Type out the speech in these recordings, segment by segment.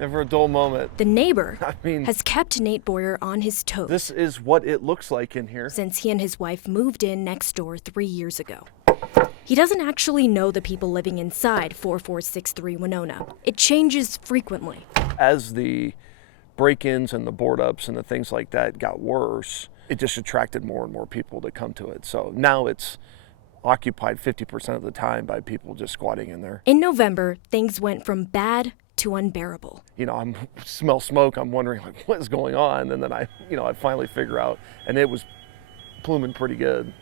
Never a dull moment. The neighbor I mean, has kept Nate Boyer on his toes. This is what it looks like in here. Since he and his wife moved in next door 3 years ago. He doesn't actually know the people living inside 4463 Winona. It changes frequently. As the break-ins and the board-ups and the things like that got worse, it just attracted more and more people to come to it. So now it's occupied 50% of the time by people just squatting in there. In November, things went from bad to unbearable. You know, I smell smoke. I'm wondering, like, what is going on? And then I finally figure out, and it was pluming pretty good.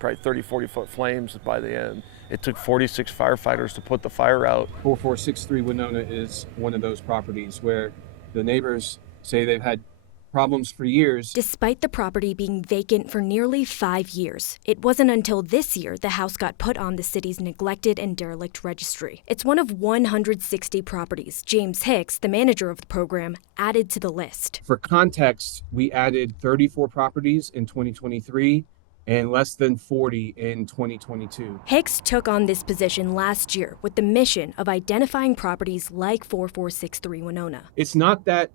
Probably 30, 40-foot flames by the end. It took 46 firefighters to put the fire out. 4463 Winona is one of those properties where the neighbors say they've had problems for years. Despite the property being vacant for nearly 5 years, it wasn't until this year the house got put on the city's neglected and derelict registry. It's one of 160 properties James Hicks, the manager of the program, added to the list. For context, we added 34 properties in 2023 and less than 40 in 2022. Hicks took on this position last year with the mission of identifying properties like 4463 Winona. It's not that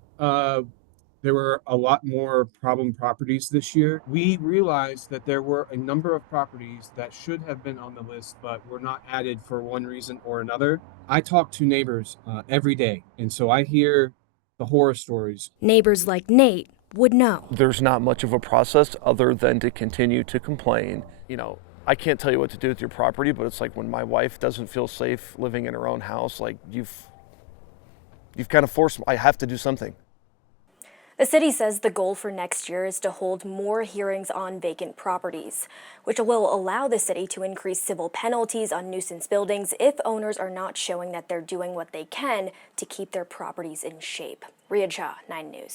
there were a lot more problem properties this year. We realized that there were a number of properties that should have been on the list but were not added for one reason or another. I talk to neighbors every day, and so I hear the horror stories. Neighbors like Nate would know. There's not much of a process other than to continue to complain. You know, I can't tell you what to do with your property, but it's like when my wife doesn't feel safe living in her own house, like you've kind of forced, I have to do something. The city says the goal for next year is to hold more hearings on vacant properties, which will allow the city to increase civil penalties on nuisance buildings if owners are not showing that they're doing what they can to keep their properties in shape. Riyad Shah, 9 News.